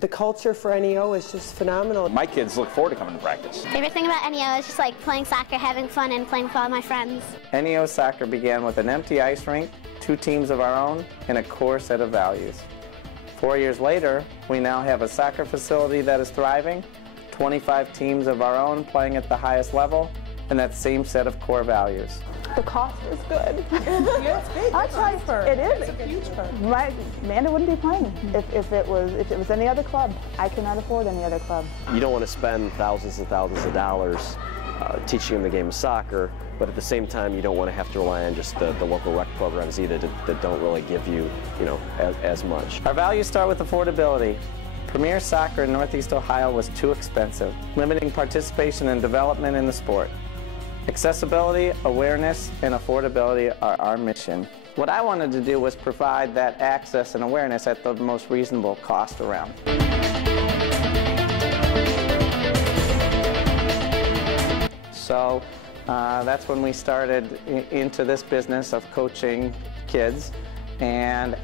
The culture for N.E.O is just phenomenal. My kids look forward to coming to practice. Favorite thing about N.E.O is just like playing soccer, having fun, and playing with all my friends. N.E.O soccer began with an empty ice rink, 2 teams of our own, and a core set of values. 4 years later, we now have a soccer facility that is thriving, 25 teams of our own playing at the highest level, and that same set of core values. The cost is good. Yeah, it's big. I'll tell you, it is. It's a huge perk. Amanda wouldn't be playing if it was any other club. I cannot afford any other club. You don't want to spend thousands and thousands of dollars teaching them the game of soccer, but at the same time, you don't want to have to rely on just the local rec programs either that don't really give you, as much. Our values start with affordability. Premier soccer in Northeast Ohio was too expensive, limiting participation and development in the sport. Accessibility, awareness, and affordability are our mission. What I wanted to do was provide that access and awareness at the most reasonable cost around. So that's when we started into this business of coaching kids, and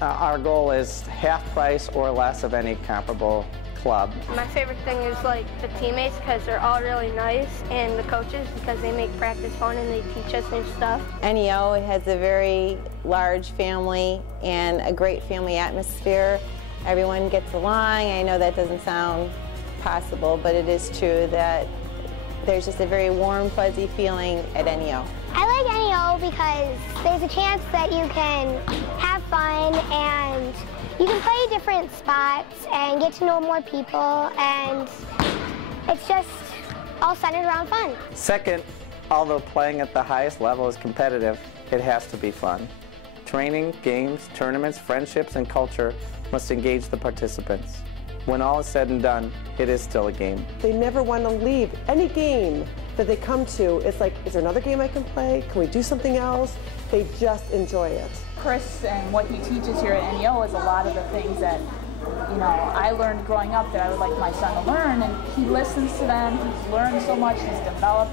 our goal is half price or less of any comparable club. My favorite thing is like the teammates, because they're all really nice, and the coaches because they make practice fun and they teach us new stuff. N.E.O has a very large family and a great family atmosphere. Everyone gets along. I know that doesn't sound possible, but it is true that there's just a very warm, fuzzy feeling at N.E.O. I like N.E.O because there's a chance that you can have fun and you can play different spots and get to know more people, and it's just all centered around fun. Second, although playing at the highest level is competitive, it has to be fun. Training, games, tournaments, friendships, and culture must engage the participants. When all is said and done, it is still a game. They never want to leave any game that they come to. It's like, is there another game I can play? Can we do something else? They just enjoy it. Chris and what he teaches here at N.E.O is a lot of the things that, I learned growing up that I would like my son to learn, and he listens to them. He's learned so much. He's developed.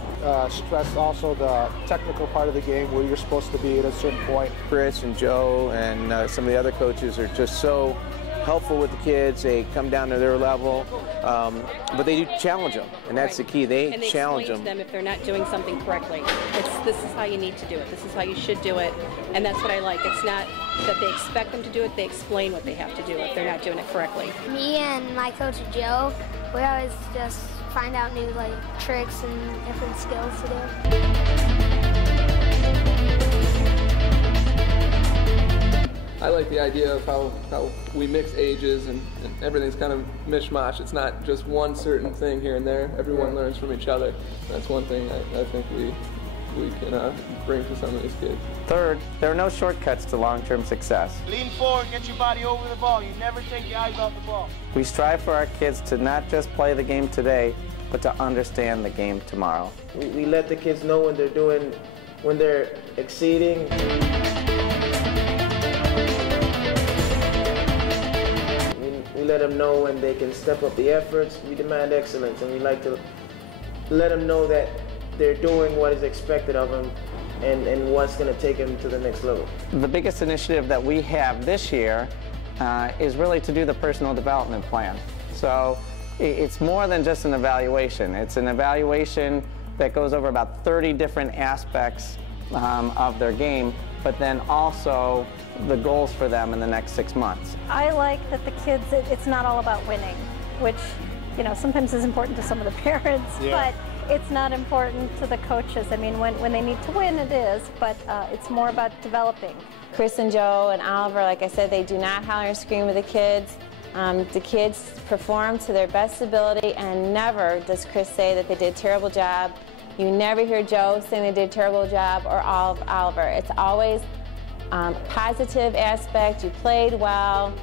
Stress also the technical part of the game where you're supposed to be at a certain point. Chris and Joe and some of the other coaches are just so helpful with the kids. They come down to their level, but they do challenge them, and that's the key. They challenge them. And they explain to them if they're not doing something correctly. This is how you need to do it. This is how you should do it, and that's what I like. It's not that they expect them to do it. They explain what they have to do if they're not doing it correctly. Me and my coach Joe, we always just find out new tricks and different skills to do. I like the idea of how we mix ages and everything's kind of mishmash. It's not just one certain thing here and there. Everyone learns from each other. That's one thing I think we can bring to some of these kids. Third, there are no shortcuts to long-term success. Lean forward, get your body over the ball. You never take your eyes off the ball. We strive for our kids to not just play the game today, but to understand the game tomorrow. We let the kids know when they're exceeding. We let them know when they can step up the efforts. We demand excellence, and we like to let them know that they're doing what is expected of them and what's going to take them to the next level. The biggest initiative that we have this year is really to do the personal development plan. So it's more than just an evaluation. It's an evaluation that goes over about 30 different aspects of their game, but then also the goals for them in the next 6 months. I like that the kids, it's not all about winning, which you know, sometimes is important to some of the parents, but it's not important to the coaches. I mean, when they need to win, it is, but it's more about developing. Chris and Joe and Oliver, like I said, they do not holler and scream with the kids. The kids perform to their best ability, and never does Chris say that they did a terrible job. You never hear Joe saying they did a terrible job, or Oliver. It's always positive aspect. You played well.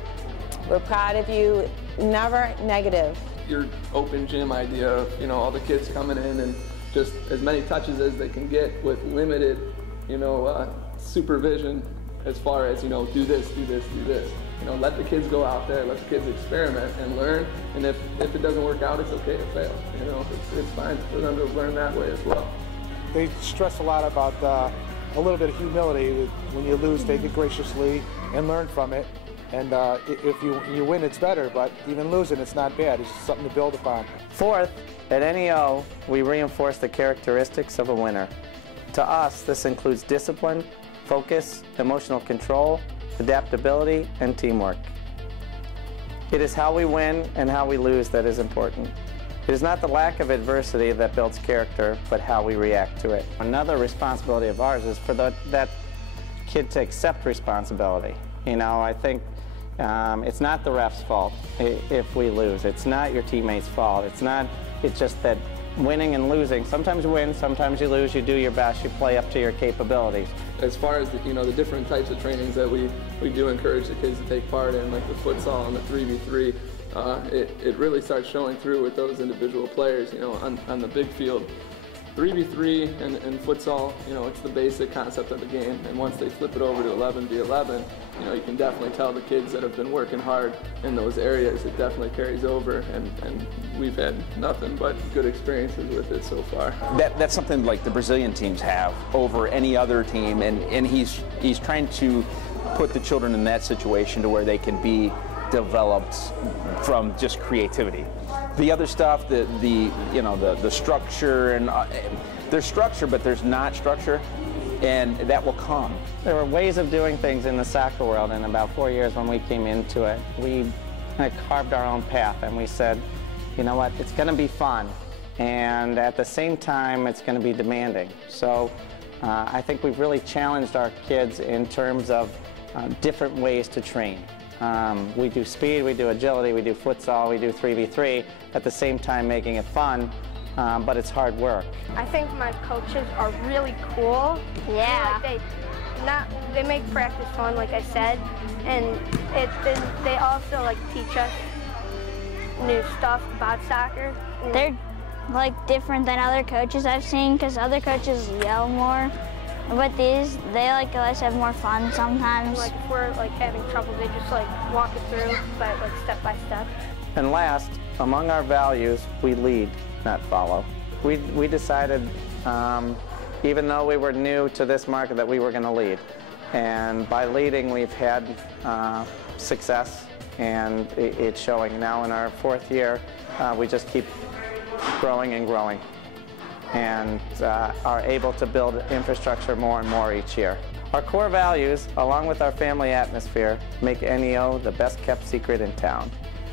We're proud of you. Never negative. Your open gym idea of, you know, all the kids coming in and just as many touches as they can get with limited, you know, supervision as far as, you know, do this, do this, do this. You know, let the kids go out there, let the kids experiment and learn, and if it doesn't work out, it's okay to fail. You know, it's fine for them to learn that way as well. They stress a lot about a little bit of humility. When you lose, take it graciously and learn from it. And if you win, it's better, but even losing, it's not bad. It's something to build upon. Fourth, at N.E.O, we reinforce the characteristics of a winner. To us, this includes discipline, focus, emotional control, adaptability, and teamwork. It is how we win and how we lose that is important. It is not the lack of adversity that builds character, but how we react to it. Another responsibility of ours is for that kid to accept responsibility. You know, I think it's not the ref's fault if we lose. It's not your teammate's fault. It's just that winning and losing, sometimes you win, sometimes you lose, you do your best, you play up to your capabilities. As far as the different types of trainings that we do encourage the kids to take part in, like the futsal and the 3v3, it really starts showing through with those individual players, you know, on the big field. 3v3 and futsal, you know, it's the basic concept of the game, and once they flip it over to 11v11, you know, you can definitely tell the kids that have been working hard in those areas, it definitely carries over, and we've had nothing but good experiences with it so far. That's something like the Brazilian teams have over any other team, and he's trying to put the children in that situation to where they can be developed from just creativity. The other stuff, the structure, and there's structure, but there's not structure, and that will come. There were ways of doing things in the soccer world in about 4 years when we came into it. We carved our own path, and we said, you know what, it's going to be fun, and at the same time, it's going to be demanding. So I think we've really challenged our kids in terms of different ways to train. We do speed, we do agility, we do futsal, we do 3v3, at the same time making it fun, but it's hard work. I think my coaches are really cool. Yeah. They make practice fun, like I said, and they also like teach us new stuff about soccer. They're like different than other coaches I've seen, because other coaches yell more. But these, they like let us have more fun sometimes. Like if we're like having trouble, they just like walk it through, but like step by step. And last, among our values, we lead, not follow. We decided, even though we were new to this market, that we were going to lead. And by leading, we've had success, and it's showing. Now in our 4th year, we just keep growing and growing, and are able to build infrastructure more and more each year. Our core values, along with our family atmosphere, make N.E.O the best kept secret in town.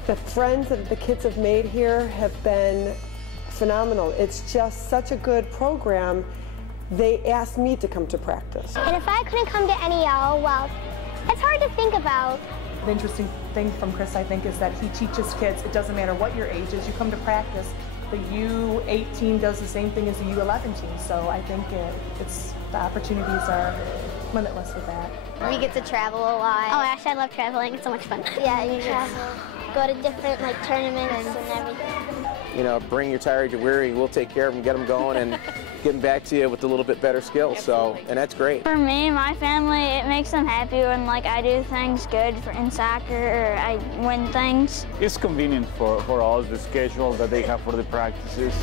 The friends that the kids have made here have been phenomenal. It's just such a good program. They asked me to come to practice. And if I couldn't come to N.E.O, well, it's hard to think about. The interesting thing from Chris, I think, is that he teaches kids, it doesn't matter what your age is, you come to practice. The U8 team does the same thing as the U11 team, so I think the opportunities are limitless with that. We get to travel a lot. Oh, actually, I love traveling. It's so much fun. Yeah, you travel, go to different like tournaments and everything. You know, bring your tired, your weary, we'll take care of them, get them going, and get them back to you with a little bit better skills. So, and that's great. For me, my family, it makes them happy when like I do things good in soccer or I win things. It's convenient for us, the schedule that they have for the practices.